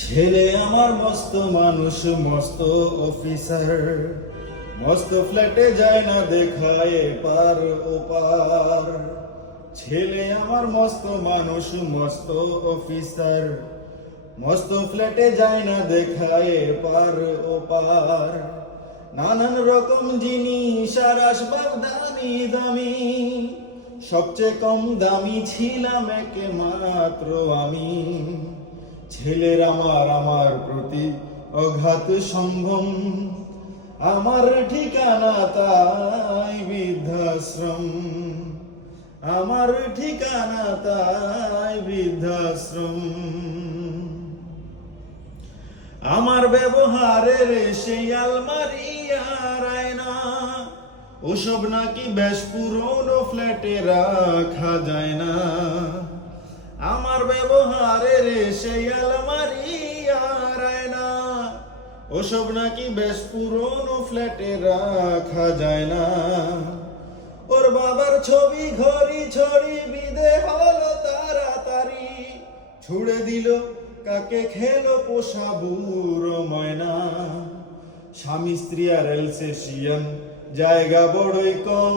ছেলে আমার মস্ত মানুষ, মস্ত অফিসার, মস্ত ফ্ল্যাটে যায় না দেখায় পার ওপার। ছেলে আমার মস্ত মানুষ, মস্ত অফিসার, মস্ত ফ্ল্যাটে যায় না দেখায় পার ওপার। নানান রকম জিনিস আর আসবাব দামি দামি, সবচেয়ে কম দামি ছিলাম একমাত্র আমি। ছেলের আমার প্রতি অঘাত সম্ভ্রম, আমার ঠিকানা তাই বৃদ্ধাশ্রম, আমার ঠিকানা তাই বৃদ্ধাশ্রম। আমার ব্যবহারের সেই আলমারি আর আয়না, ওসব নাকি বেশ পুরনো ফ্ল্যাটে রাখা যায় না। আমার ব্যবহারের সেই আলমারি আর আয়না, ওসব নাকি বেশ পুরনো ফ্ল্যাটে রাখা যায় না। ওর বাবার ছবি ঘড়ি ছড়ি বিদে হলো তাড়াতাড়ি, ছুড়ে দিল কাকে খেলো পোষা বুড়ো ময়না। স্বামী স্ত্রী আর এলসেশিয়ান, জায়গা বড়ই কম,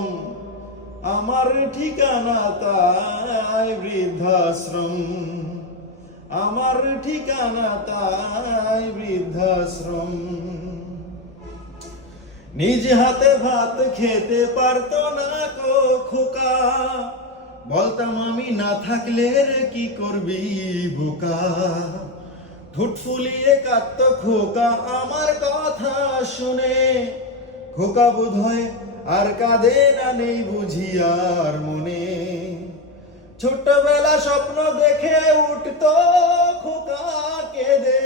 আমার ঠিকানা তাই বৃদ্ধাশ্রম, আমার ঠিকানা তাই বৃদ্ধাশ্রম। নিজ হাতে ভাত খেতে পারতো না কো খোকা, বলতাম আমি না থাকলে রে কি করবি বোকা। ঠোঁট ফুলিয়ে কাঁদতো খোকা আমার কথা শুনে, খোকা বোধহয় আর কাঁদে না, নেই বুঝি আর মনে। ছোট্টবেলা স্বপ্ন দেখে উঠতো খোকা কেঁদে,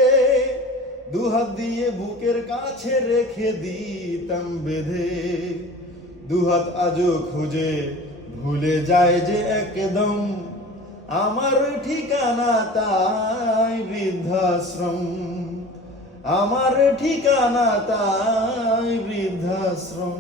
দুহাত দিয়ে বুকের কাছে রেখে দিতাম বেঁধে। দুহাত আজও খুঁজে ভুলে যায় যে একদম, আমার ঠিকানা তাই বৃদ্ধাশ্রম, আমার ঠিকানা তাই বৃদ্ধাশ্রম।